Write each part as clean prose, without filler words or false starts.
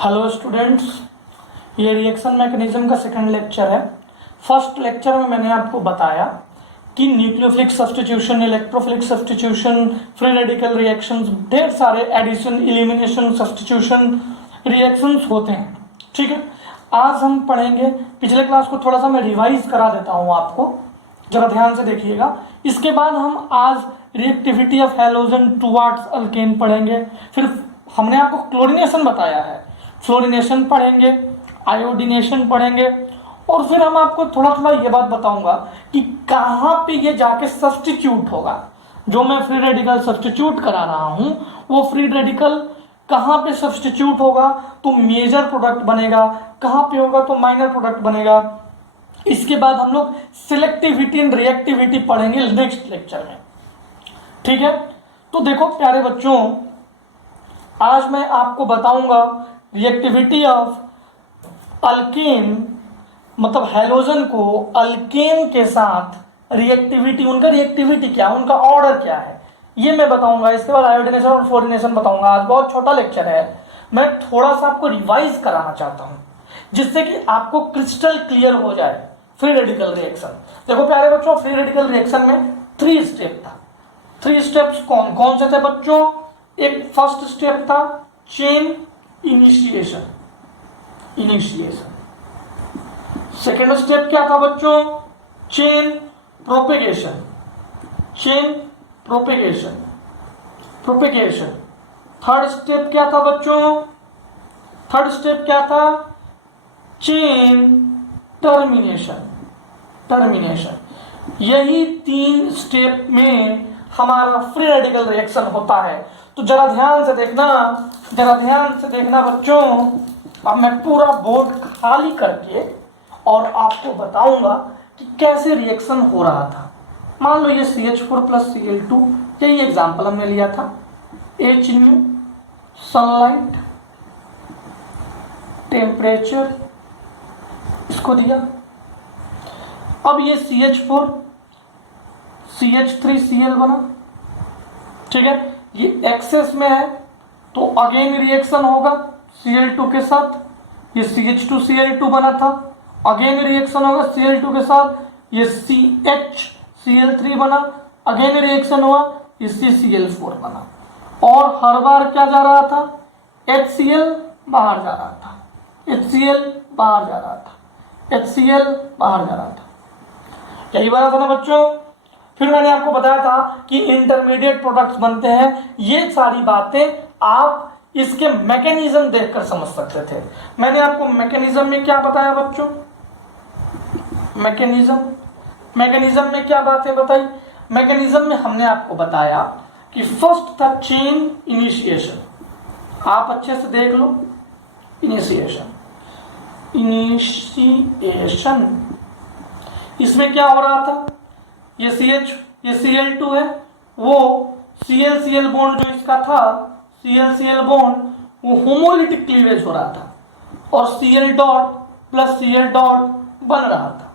Hello students, ये reaction mechanism का second lecture है। फर्स्ट लेक्चर में मैंने आपको बताया कि nucleophilic substitution, electrophilic substitution, free radical reactions, ढेर सारे एडिशन, एलिमिनेशन, सब्स्टिट्यूशन रिएक्शंस होते हैं। ठीक है, आज हम पढ़ेंगे। पिछले क्लास को थोड़ा सा मैं रिवाइज करा देता हूँ आपको, जरा ध्यान से देखिएगा। इसके बाद हम आज reactivity of halogen towards alkane पढ़ेंगे। फिर हमने आपको क्लोरीनेशन बताया है, फ्लोरीनेशन पढ़ेंगे, आयोडीनेशन पढ़ेंगे, और फिर हम आपको थोड़ा थोड़ा ये बात बताऊंगा कि कहाँ पे ये जाके सब्स्टिट्यूट होगा। जो मैं फ्री रेडिकल सब्स्टिट्यूट करा रहा हूँ वो फ्री रेडिकल कहाँ पे सब्स्टिट्यूट होगा तो मेजर प्रोडक्ट बनेगा, कहाँ पे होगा तो माइनर प्रोडक्ट बनेगा। इसके बाद हम लोग सिलेक्टिविटी एंड रिएक्टिविटी पढ़ेंगे नेक्स्ट लेक्चर में। ठीक है, तो देखो प्यारे बच्चों, आज मैं आपको बताऊंगा रिएक्टिविटी ऑफ अल्केन, मतलब हैलोजन को अल्केन के साथ रिएक्टिविटी, उनका रिएक्टिविटी क्या, उनका ऑर्डर क्या है, ये मैं बताऊंगा। इसके बाद आयोडीनेशन और फ्लोरीनेशन बताऊंगा। आज बहुत छोटा लेक्चर है, मैं थोड़ा सा आपको रिवाइज कराना चाहता हूं जिससे कि आपको क्रिस्टल क्लियर हो जाए फ्री रेडिकल रिएक्शन। देखो प्यारे बच्चों, फ्री रेडिकल रिएक्शन में 3 स्टेप था। 3 स्टेप्स कौन कौन से थे बच्चों? एक फर्स्ट स्टेप था चेन इनिशिएशन। सेकेंड स्टेप क्या था बच्चों? Chain propagation. थर्ड स्टेप क्या था बच्चों? थर्ड स्टेप क्या था? Chain termination. यही 3 स्टेप में हमारा फ्री रेडिकल रिएक्शन होता है। तो जरा ध्यान से देखना बच्चों। अब मैं पूरा बोर्ड खाली करके और आपको बताऊंगा कि कैसे रिएक्शन हो रहा था। मान लो ये CH4 प्लस Cl2, यही एग्जाम्पल हमने लिया था। H∣, सनलाइट, टेम्परेचर इसको दिया। अब ये CH4 CH3Cl बना। ठीक है, ये एक्सेस में है तो अगेन रिएक्शन होगा Cl2 के साथ। ये CH2Cl2 बना था, अगेन रिएक्शन होगा Cl2 के साथ। ये CHCl3 बना, अगेन रिएक्शन हुआ, ये CCl4 बना। और हर बार क्या जा रहा था? HCl बाहर जा रहा था, HCl बाहर जा रहा था, HCl बाहर जा रहा था। यही बात था ना बच्चों। फिर मैंने आपको बताया था कि इंटरमीडिएट प्रोडक्ट्स बनते हैं। ये सारी बातें आप इसके मैकेनिज्म देखकर समझ सकते थे। मैंने आपको मैकेनिज्म में क्या बताया बच्चों? मैकेनिज्म में क्या बातें बताई? मैकेनिज्म में हमने आपको बताया कि फर्स्ट था चेन इनिशिएशन। आप अच्छे से देख लो, इनिशिएशन। इसमें क्या हो रहा था? ये Cl2 है, वो Cl बॉन्ड जो इसका था, Cl बॉन्ड वो होमोलिटिक क्लीवेज हो रहा था और Cl dot plus Cl dot बन रहा था।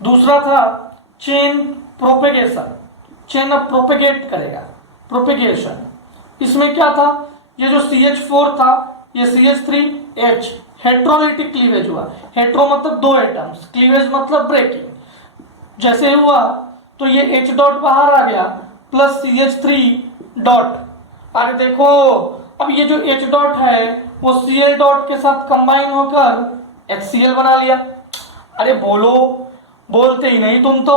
दूसरा था चेन प्रोपेगेशन, चेन अब प्रोपेगेट करेगा, प्रोपेगेशन। इसमें क्या था? ये जो CH4 था, ये CH3H हेट्रोलिटिक क्लीवेज हुआ। हेट्रो मतलब 2 एटम्स, क्लीवेज मतलब ब्रेकिंग। जैसे हुआ तो ये H डॉट बाहर आ गया प्लस CH3 डॉट। अरे देखो, अब ये जो H डॉट है वो Cl डॉट के साथ कंबाइन होकर HCl बना लिया। अरे बोलते ही नहीं तुम तो।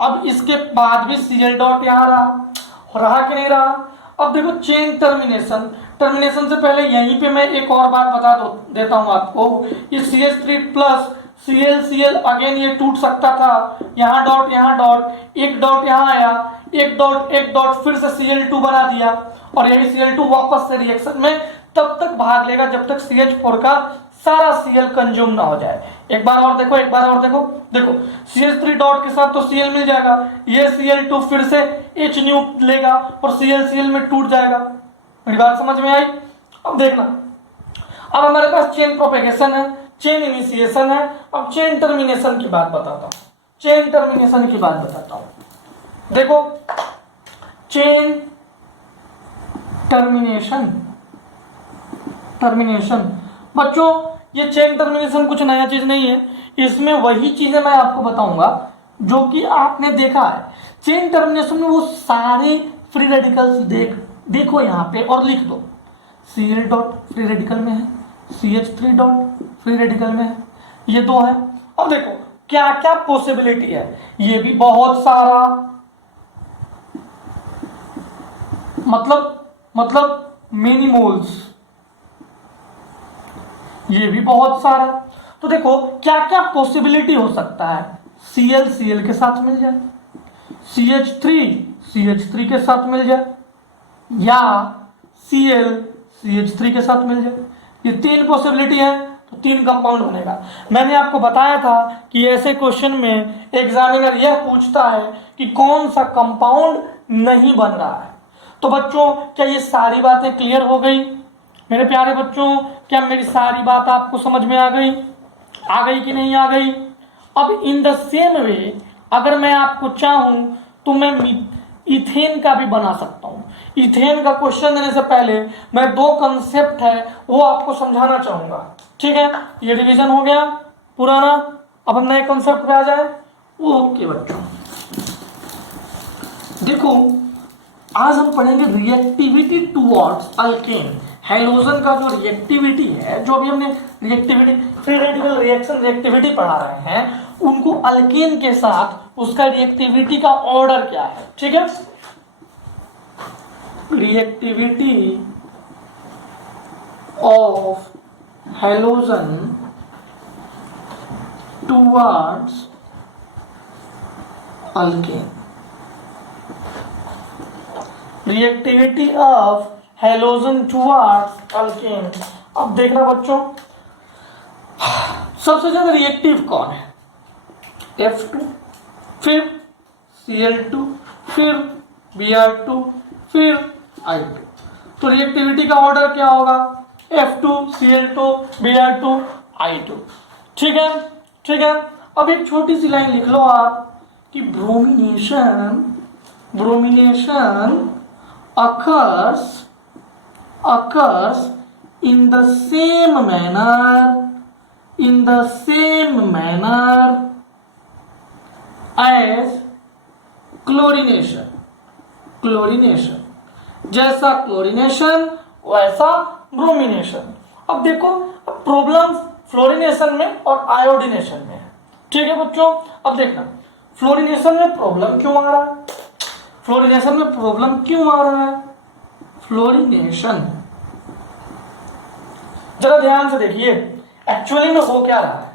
अब इसके बाद भी Cl डॉट यहाँ रहा कि नहीं रहा? अब देखो चेन टर्मिनेशन से पहले यहीं पे मैं एक और बात बता देता हूं आपको। ये CH3 प्लस Cl अगेन ये टूट सकता था, यहाँ डॉट, एक डॉट यहाँ आया, एक डॉट फिर से Cl2 बना दिया, और यही Cl2 वापस से रिएक्शन में तब तक भाग लेगा जब तक CH4 का सारा Cl कंज्यूम ना हो जाए। एक बार और देखो CH3 डॉट के साथ तो Cl मिल जाएगा, ये Cl2 फिर से H∣ लेगा और Cl में टूट जाएगा। मेरी बात समझ में आई? अब देखना, अब हमारे पास चेन प्रोपेगेशन है, चेन इनिशिएशन है। अब चेन टर्मिनेशन की बात बताता हूं। देखो चेन टर्मिनेशन बच्चों ये चेन टर्मिनेशन कुछ नया चीज नहीं है, इसमें वही चीजें मैं आपको बताऊंगा जो कि आपने देखा है। चेन टर्मिनेशन में वो सारे फ्री रेडिकल्स देखो यहाँ पे और लिख दो। Cl डॉट फ्री रेडिकल में है, CH3 डॉट फ्री रेडिकल में है, ये दो है। अब देखो क्या क्या पॉसिबिलिटी है, ये भी बहुत सारा, मतलब मेनी मोल्स, ये भी बहुत सारा। तो देखो क्या क्या पॉसिबिलिटी हो सकता है, Cl Cl के साथ मिल जाए, CH3 के साथ मिल जाए, या Cl CH3 के साथ मिल जाए। ये तीन पॉसिबिलिटी है, तो तीन कंपाउंड बनेगा। मैंने आपको बताया था कि ऐसे क्वेश्चन में एग्जामिनर यह पूछता है कि कौन सा कंपाउंड नहीं बन रहा है। तो बच्चों क्या ये सारी बातें क्लियर हो गई मेरे प्यारे बच्चों? क्या मेरी सारी बात आपको समझ में आ गई कि नहीं आ गई? अब इन द सेम वे अगर मैं आपको चाहूं तो मैं इथेन का भी बना सकता हूं। इथेन का क्वेश्चन देने से पहले मैं दो कंसेप्ट है वो आपको समझाना चाहूंगा, ठीक है? ये रिवीजन हो गया पुराना, अब हम नए कंसेप्ट पे आ जाए। ओके बच्चों, देखो आज हम पढ़ेंगे रिएक्टिविटी टुवर्ड्स अल्केन। हेलोजन का जो रिएक्टिविटी है, जो अभी हमने reactivity free radical reaction reactivity पढ़ा रहे हैं, उनको अल्केन के साथ उसका रिएक्टिविटी का ऑर्डर क्या है, ठीक है? Reactivity of halogen towards alkane, reactivity of halogen towards alkane. अब देखना बच्चों, सबसे ज्यादा रिएक्टिव कौन है? F2, फिर Cl2, फिर Br2, फिर I2। तो रिएक्टिविटी का ऑर्डर क्या होगा? F2, Cl2, Br2, I2। ठीक है, ठीक है। अब एक छोटी सी लाइन लिख लो आप कि bromination occurs in the same manner as chlorination. जैसा क्लोरीनेशन वैसा ब्रोमिनेशन। अब देखो प्रॉब्लम फ्लोरिनेशन में और आयोडीनेशन में है, ठीक है बच्चों? अब देखना फ्लोरिनेशन में प्रॉब्लम क्यों आ रहा है, फ्लोरिनेशन जरा ध्यान से देखिए एक्चुअली में हो क्या रहा है।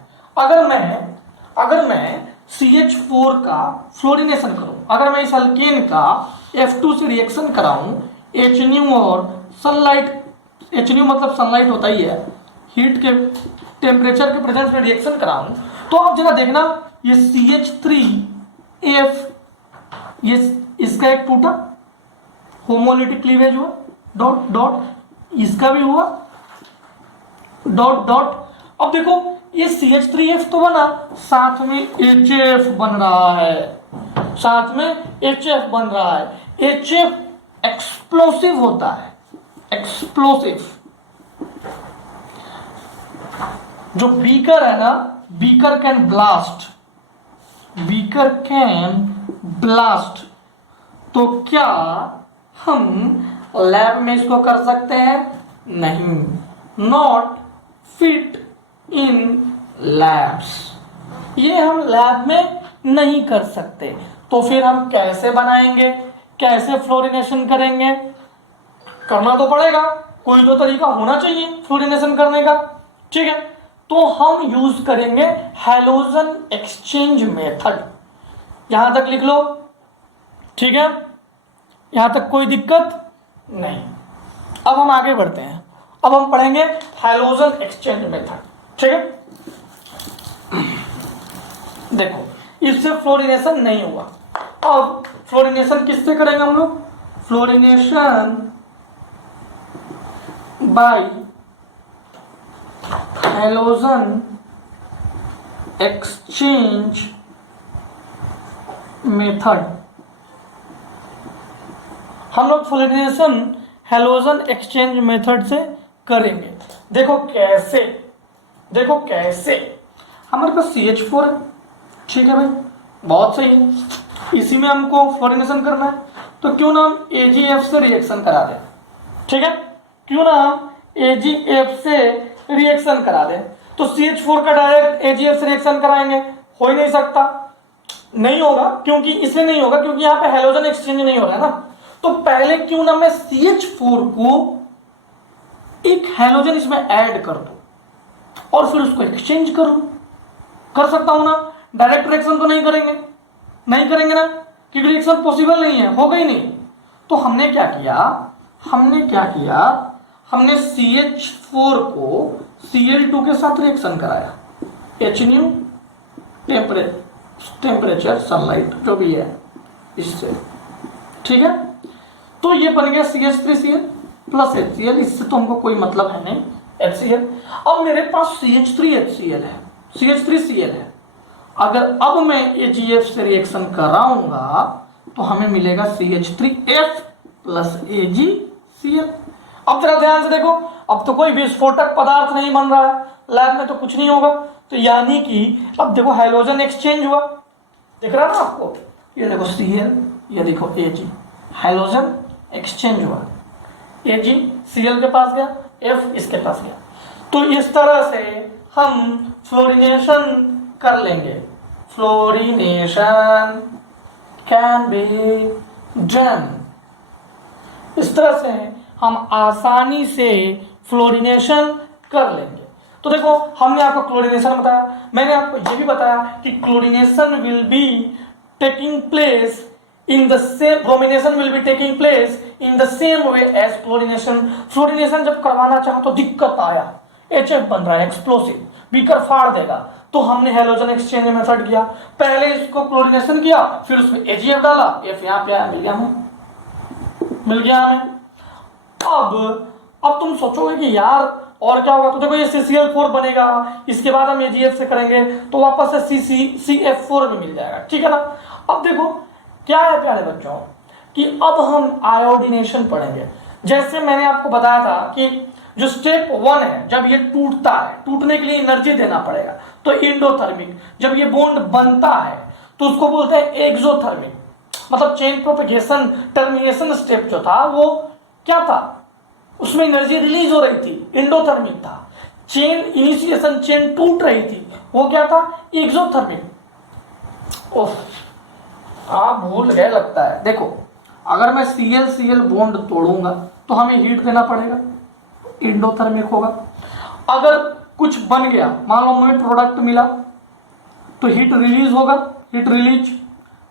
अगर मैं CH4 का फ्लोरिनेशन करूं, अगर मैं इस अल्केन का F2 से रिएक्शन कराऊं, HNU और सनलाइट, HNU मतलब सनलाइट होता ही है, हीट के टेम्परेचर के प्रेजेंस में रिएक्शन कराऊं, तो आप जरा देखना ये CH3F, ये इसका एक टूटा, होमोलिटिक क्लीवेज हुआ, डॉट डॉट, इसका भी हुआ, डॉट डॉट। अब देखो ये CH3F तो बना, साथ में HF बन रहा है, HF एक्सप्लोसिव होता है, एक्सप्लोसिव। जो बीकर है ना, बीकर कैन ब्लास्ट। तो क्या हम लैब में इसको कर सकते हैं? नहीं, नॉट फिट इन लैब्स, ये हम लैब में नहीं कर सकते। तो फिर हम कैसे बनाएंगे, कैसे फ्लोरिनेशन करेंगे? करना तो पड़ेगा, कोई तो तरीका होना चाहिए फ्लोरिनेशन करने का, ठीक है? तो हम यूज करेंगे हैलोजन एक्सचेंज मेथड। यहां तक लिख लो, ठीक है? यहां तक कोई दिक्कत नहीं। अब हम आगे बढ़ते हैं, अब हम पढ़ेंगे हैलोजन एक्सचेंज मेथड, ठीक है? देखो इससे फ्लोरिनेशन नहीं हुआ, अब फ्लोरिनेशन किससे करेंगे हम लोग? Fluorination bye halogen exchange method. हम लोग फ्लोरिनेशन हैलोजन एक्सचेंज मेथड से करेंगे। देखो कैसे, देखो कैसे, हमारे पास CH4 है, ठीक है भाई, बहुत सही है, इसी में हमको फ्लोरीनेशन करना है, तो क्यों ना हम AgF से रिएक्शन करा दें, ठीक है, क्यों ना हम AgF से रिएक्शन करा दें। तो CH4 का डायरेक्ट AgF से रिएक्शन कराएंगे, हो ही नहीं सकता, नहीं होगा, क्योंकि इसलिए नहीं होगा क्योंकि यहाँ पे हैलोजन एक्सचेंज नहीं हो रहा है ना। तो पहले क्यों ना मैं CH4 को एक हैलोजन इसमें ऐड कर दूं और फिर उसको एक्सचेंज करूं, कर सकता हूं ना। डायरेक्ट रिएक्शन तो नहीं करेंगे, नहीं करेंगे ना, क्योंकि रिएक्शन पॉसिबल नहीं है, होगा ही नहीं। तो हमने क्या किया, हमने CH4 को Cl2 के साथ रिएक्शन कराया, HNu टेम्परेचर सनलाइट जो भी है इससे, ठीक है। तो ये बन गया CH3Cl प्लस HCl, इससे तो हमको कोई मतलब है नहीं, HCl। अब मेरे पास CH3HCl है, CH3Cl है, अगर अब मैं AgF से रिएक्शन कराऊंगा तो हमें मिलेगा CH3F प्लस AgCl। अब जरा ध्यान से देखो, अब तो कोई विस्फोटक पदार्थ नहीं बन रहा है, लैब में तो कुछ नहीं होगा, तो यानी कि अब देखो हैलोजन एक्सचेंज हुआ, दिख रहा है ना आपको, ये देखो Cl, ये देखो Ag, हैलोजन एक्सचेंज हुआ, Ag Cl के पास गया, F इसके पास गया। तो इस तरह से हम फ्लोरीनेशन कर लेंगे, फ्लोरीनेशन कैन बी डन। इस तरह से हम आसानी से फ्लोरीनेशन कर लेंगे। तो देखो हमने आपको क्लोरीनेशन बताया, मैंने आपको यह भी बताया कि chlorination will be taking place in the same, bromination will be taking place in the same way as chlorination. Fluorination जब करवाना चाहो तो दिक्कत आया, HF बन रहा है, एक्सप्लोसिव, बीकर फाड़ देगा, तो हमने हैलोजन एक्सचेंज मेथड किया, पहले इसको क्लोरीनेशन किया, फिर उसमें AgF डाला, F यहाँ पे आया, मिल गया हमें। अब तुम सोचोगे कि यार और क्या होगा, तो देखो ये CCl4 बनेगा, इसके बाद हम AgF से करेंगे तो वापस से CF4 भी मिल जाएगा, ठीक है ना। अब देखो क्या है प्यारे बच्चों कि अब हम आयोडीनेशन पढ़ेंगे। जैसे मैंने आपको बताया था कि जो स्टेप 1 है, जब ये टूटता है, टूटने के लिए एनर्जी देना पड़ेगा, तो एंडोथर्मिक। जब ये बॉन्ड बनता है तो उसको बोलते हैं एक्सोथर्मिक, मतलब चेन प्रोपेगेशन टर्मिनेशन स्टेप जो था वो क्या था, उसमें एनर्जी रिलीज हो रही थी, एंडोथर्मिक था। चेन इनिशिएशन, चेन टूट रही थी, वो क्या था, एक्सोथर्मिक। ओह आप भूल गए लगता है। देखो अगर मैं Cl बॉन्ड तोड़ूंगा तो हमें हीट देना पड़ेगा, एंडोथर्मिक होगा। अगर कुछ बन गया, मान लो मुझे प्रोडक्ट मिला, तो हीट रिलीज होगा, हीट रिलीज,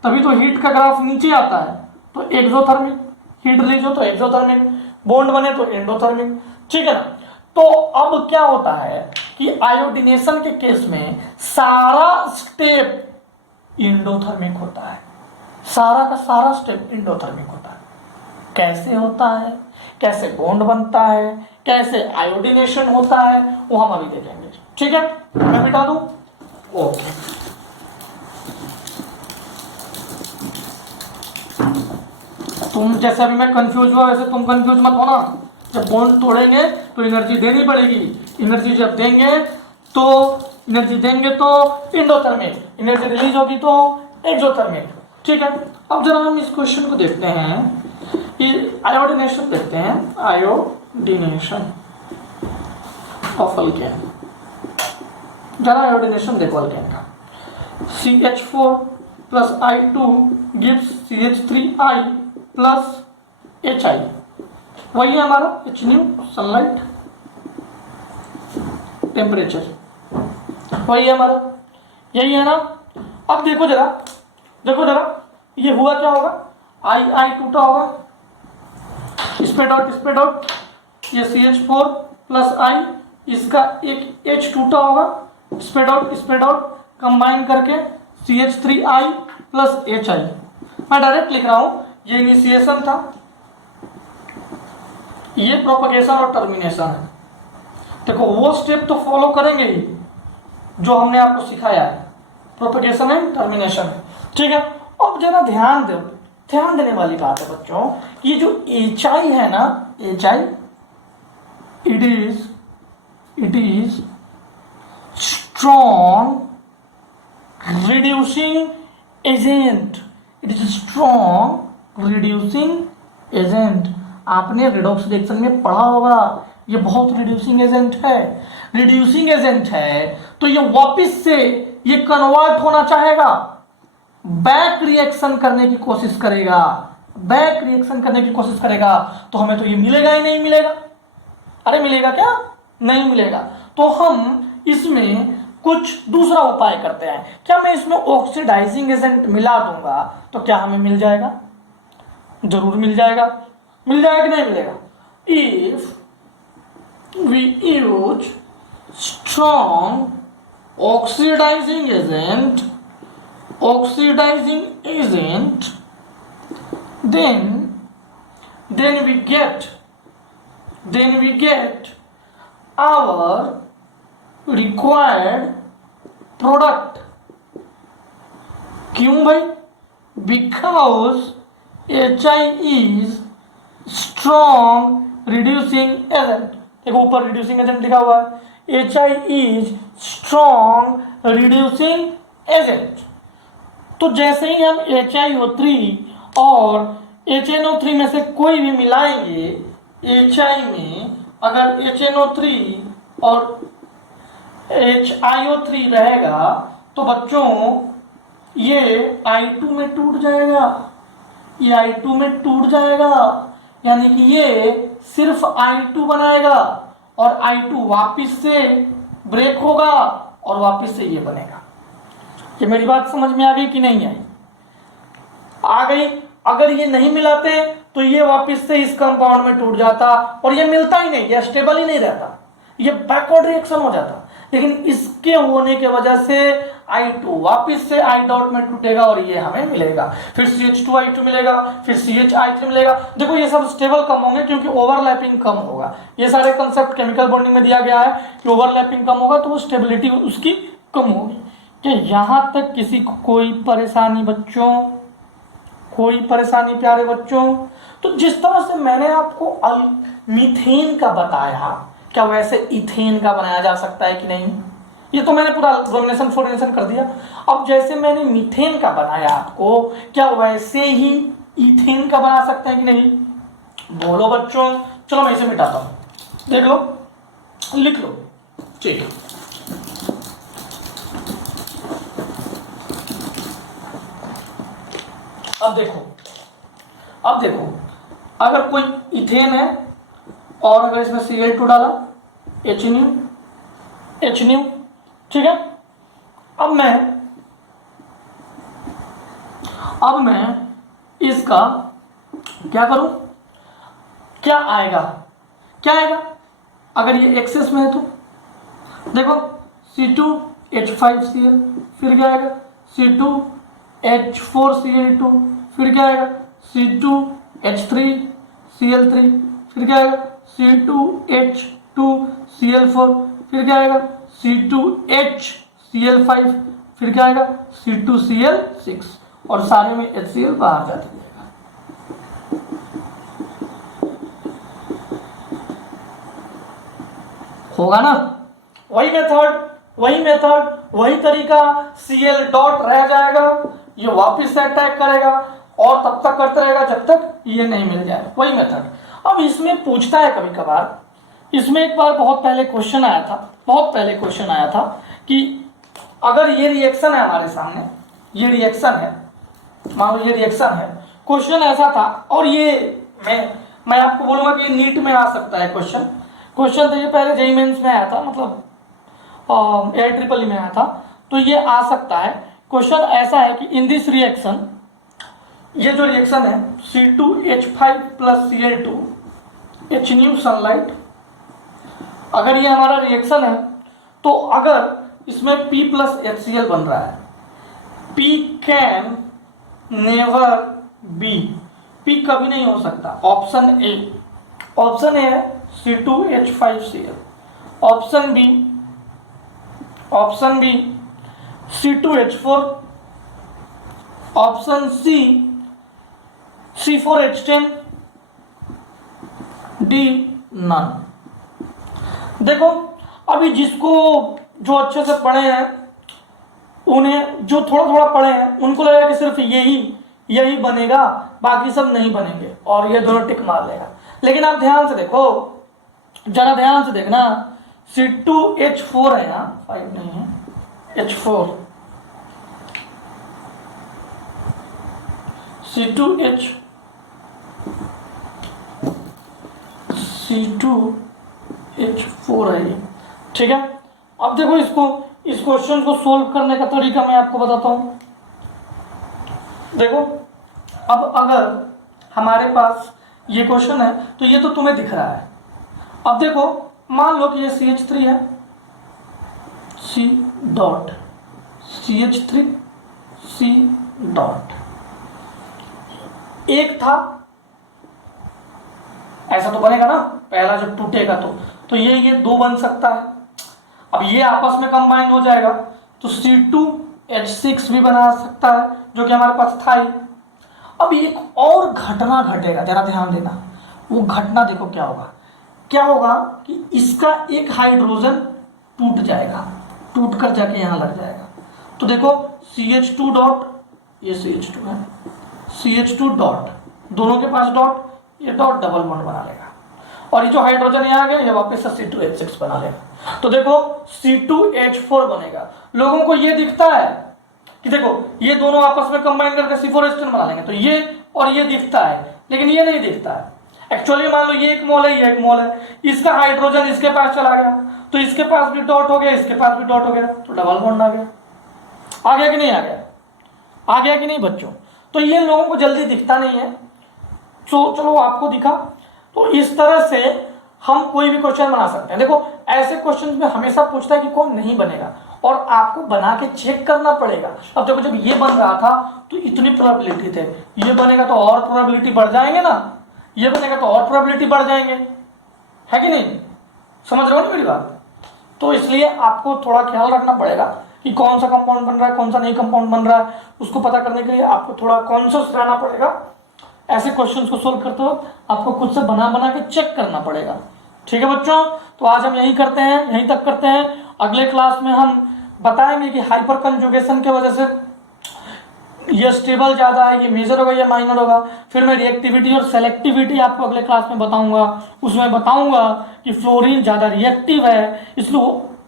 तभी तो हीट का ग्राफ नीचे आता है, तो एक्सोथर्मिक। हीट रिलीज हो तो एक्सोथर्मिक, बॉन्ड बने तो एंडोथर्मिक, ठीक है ना। तो अब क्या होता है कि आयोडीनेशन के केस में सारा स्टेप एंडोथर्मिक होता है, सारा का सारा स्टेप एंडोथर्मिक होता है। कैसे होता है, कैसे बॉन्ड बनता है, कैसे आयोडीनेशन होता है, वो हम अभी देखेंगे, ठीक है। मैं मिटा दूं, ओके। तुम जैसे अभी मैं कंफ्यूज हुआ वैसे तुम कंफ्यूज मत होना। जब बॉन्ड तोड़ेंगे तो एनर्जी देनी पड़ेगी, एनर्जी जब देंगे तो एंडोथर्मिक, एनर्जी रिलीज होगी तो एक्सोथर्मिक, ठीक है। अब जरा हम इस क्वेश्चन को देखते हैं, आयोडीनेशन देखते हैं, आयोडीनेशन ऑफ अल्केन। जरा आयोडीनेशन देखो अल्केन का, CH4 plus I2 gives CH3I plus HI, वही है हमारा HNu सनलाइट टेम्परेचर, वही है हमारा, यही है ना। अब देखो जरा ये हुआ क्या होगा, I टूटा होगा, इस पे डॉट, ये CH4 प्लस I, इसका एक H टूटा होगा, इस पे डॉट कंबाइन करके CH3I प्लस HI। मैं डायरेक्ट लिख रहा हूं, ये इनिशिएशन था, ये प्रोपगेशन और टर्मिनेशन है। देखो वो स्टेप तो फॉलो करेंगे ही जो हमने आपको सिखाया है, प्रोपगेशन एंड टर्मिनेशन, ठीक है। अब जरा ध्यान देने वाली बात है बच्चों, ये जो HI है ना, HI it is strong reducing agent, it is strong reducing agent। आपने रिडॉक्स रिएक्शन में पढ़ा होगा, ये बहुत रिड्यूसिंग एजेंट है। रिड्यूसिंग एजेंट है तो ये वापस से ये कन्वर्ट होना चाहेगा, बैक रिएक्शन करने की कोशिश करेगा, बैक रिएक्शन करने की कोशिश करेगा, तो हमें तो ये मिलेगा ही नहीं मिलेगा। अरे मिलेगा क्या? नहीं मिलेगा। तो हम इसमें कुछ दूसरा उपाय करते हैं। क्या मैं इसमें ऑक्सीडाइजिंग एजेंट मिला दूंगा तो क्या हमें मिल जाएगा? जरूर मिल जाएगा। मिल जाएगा कि नहीं मिलेगा? If we use strong oxidizing agent, then we get our required product। क्यों भाई? Because HI is strong reducing agent। देखो ऊपर रिड्यूसिंग एजेंट लिखा हुआ है, HI is strong reducing agent। तो जैसे ही हम HiO3 और HNO3 में से कोई भी मिलाएंगे, HI में अगर HNO3 और HiO3 रहेगा तो बच्चों ये I2 में टूट जाएगा, ये I2 में टूट जाएगा, यानी कि ये सिर्फ I2 बनाएगा और I2 वापिस से ब्रेक होगा और वापिस से ये बनेगा। ये मेरी बात समझ में आ गई कि नहीं आई? आ गई। अगर ये नहीं मिलाते तो ये वापस से इस कंपाउंड में टूट जाता और ये मिलता ही नहीं, ये स्टेबल ही नहीं रहता, ये बैकवर्ड रिएक्शन हो जाता। लेकिन इसके होने के वजह से I2 वापस से I डॉट में टूटेगा और ये हमें मिलेगा, फिर CH2I2 मिलेगा, फिर CHI3 मिलेगा। देखो ये सब स्टेबल कम होंगे क्योंकि ओवरलैपिंग कम होगा। ये सारे कंसेप्ट केमिकल बॉन्डिंग में दिया गया है कि ओवरलैपिंग कम होगा तो वो स्टेबिलिटी उसकी कम होगी। क्या यहां तक किसी को कोई परेशानी बच्चों? कोई परेशानी प्यारे बच्चों? तो जिस तरह से मैंने आपको मीथेन का बताया, क्या वैसे इथेन का बनाया जा सकता है कि नहीं? ये तो मैंने पूरा ब्रोमिनेशन फ्लोरिनेशन कर दिया। अब जैसे मैंने मीथेन का बनाया आपको, क्या वैसे ही इथेन का बना सकते हैं कि नहीं? बोलो बच्चों। चलो मैं इसे मिटाता हूं, देख लो, लिख लो। ठीक है, अब देखो अगर कोई इथेन है और अगर इसमें Cl2 डाला, HNU, ठीक है। अब मैं इसका क्या करूं? क्या आएगा? अगर ये एक्सेस में है तो देखो C2H5Cl, फिर क्या आएगा? C2H4Cl2, फिर क्या आएगा? C2H3Cl3, फिर क्या आएगा? C2H2Cl4, फिर क्या आएगा? C2HCl5, फिर क्या आएगा? C2Cl6, और सारे में HCl बाहर जाते जाएगा। होगा ना? वही मेथड, वही तरीका। Cl डॉट रह जाएगा, ये वापस से अटैक करेगा और तब तक करते रहेगा जब तक ये नहीं मिल जाए। वही मेथड। अब इसमें पूछता है कभी कभार, इसमें एक बार बहुत पहले क्वेश्चन आया था कि अगर ये रिएक्शन है हमारे सामने, ये रिएक्शन है, मान लो ये रिएक्शन है, क्वेश्चन ऐसा था, और ये मैं आपको बोलूंगा कि नीट में आ सकता है क्वेश्चन तो ये पहले जेईई मेंस में आया था, मतलब AIEEE में आया था, तो ये आ सकता है। क्वेश्चन ऐसा है कि इन दिस रिएक्शन, ये जो रिएक्शन है C2H5 plus Cl2 HNU sunlight, अगर ये हमारा रिएक्शन है तो अगर इसमें P प्लस HCl बन रहा है, P can never be, P कभी नहीं हो सकता। ऑप्शन ए है C2H5Cl, option B C2H4, option C C4H10, D none. देखो अभी जिसको जो अच्छे से पढ़े हैं, उन्हें जो थोड़ा थोड़ा पढ़े हैं उनको लगेगा कि सिर्फ यही बनेगा, बाकी सब नहीं बनेंगे, और ये दोनों टिक मार लेगा। लेकिन आप ध्यान से देखो, जरा ध्यान से देखना, C2H4 है यहाँ, 5 नहीं है, H4, C2H4 है ये, ठीक है। अब देखो इस क्वेश्चन को सोल्व करने का तरीका मैं आपको बताता हूं। देखो अब अगर हमारे पास ये क्वेश्चन है तो ये तो तुम्हें दिख रहा है। अब देखो मान लो कि ये CH3 है, C dot CH3 C dot, एक था, ऐसा तो बनेगा ना, पहला जब टूटेगा तो ये दो बन सकता है। अब ये आपस में कंबाइन हो जाएगा तो C2H6 भी बना सकता है, जो कि हमारे पास था ही। अब एक और घटना घटेगा, जरा ध्यान देना, वो घटना देखो क्या होगा कि इसका एक हाइड्रोजन टूट जाएगा, टूट कर जाके यहां लग जाएगा। तो देखो CH2 डॉट, ये CH2 है, CH2 डॉट, दोनों के पास डॉट, ये डॉट डबल बॉन्ड बना लेगा, और ये जो हाइड्रोजन यहाँ आ गया ये वापस से C2H6 बना लेगा। तो देखो C2H4 बनेगा। लोगों को ये दिखता है कि देखो ये दोनों आपस में कंबाइन करके C4H10 बना लेंगे, तो ये और ये दिखता है, लेकिन ये नहीं दिखता है। एक्चुअली मान लो ये एक मोल है, ये एक मोल है, इसका हाइड्रोजन इसके पास चला गया तो इसके पास भी डॉट हो गया, इसके पास भी डॉट हो गया, तो डबल बॉन्ड आ गया। आ गया कि नहीं आ गया? आ गया कि नहीं बच्चों? तो ये लोगों को जल्दी दिखता नहीं है, तो चलो आपको दिखा। तो इस तरह से हम कोई भी क्वेश्चन बना सकते हैं। देखो ऐसे क्वेश्चन में हमेशा पूछता है कि कौन नहीं बनेगा, और आपको बना के चेक करना पड़ेगा। अब देखो जब ये बन रहा था तो इतनी प्रोबेबिलिटी थे, ये बनेगा तो और प्रोबेबिलिटी बढ़ जाएंगे ना, ये बनेगा तो और प्रोबेबिलिटी बढ़ जाएंगे, है कि नहीं? समझ रहे हो ना मेरी बात? तो इसलिए आपको थोड़ा ख्याल रखना पड़ेगा कि कौन सा कंपाउंड बन रहा है, कौन सा नहीं कंपाउंड बन रहा है, उसको पता करने के लिए आपको थोड़ा कॉन्शियस रहना पड़ेगा। ऐसे क्वेश्चंस को सोल्व करते वक्त आपको खुद से बना के चेक करना पड़ेगा। ठीक है बच्चों, तो आज हम यही तक करते हैं। अगले क्लास में हम बताएंगे कि हाइपर कंजुगेशन की वजह से ये स्टेबल ज्यादा है, ये मेजर होगा, ये माइनर होगा। फिर मैं रिएक्टिविटी और सेलेक्टिविटी आपको अगले क्लास में बताऊंगा। उसमें बताऊंगा कि फ्लोरीन ज्यादा रिएक्टिव है, इसलिए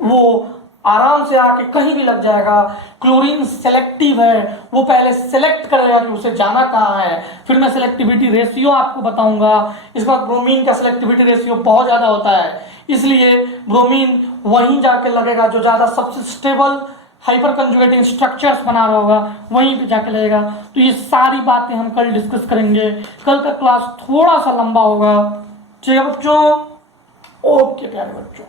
वो आराम से आके कहीं भी लग जाएगा। क्लोरीन सेलेक्टिव है, वो पहले सेलेक्ट करेगा कि उसे जाना कहाँ है। फिर मैं सेलेक्टिविटी रेशियो आपको बताऊंगा। इसके बाद ब्रोमीन का सेलेक्टिविटी रेशियो बहुत ज्यादा होता है, इसलिए ब्रोमीन वहीं जाके लगेगा जो ज्यादा सबसे स्टेबल हाइपर कंजुगेटिंग स्ट्रक्चर्स बना रहा होगा, वहीं पे जाके लगेगा। तो ये सारी बातें हम कल डिस्कस करेंगे। कल का क्लास थोड़ा सा लंबा होगा, ठीक है बच्चों? ओके प्यारे बच्चों।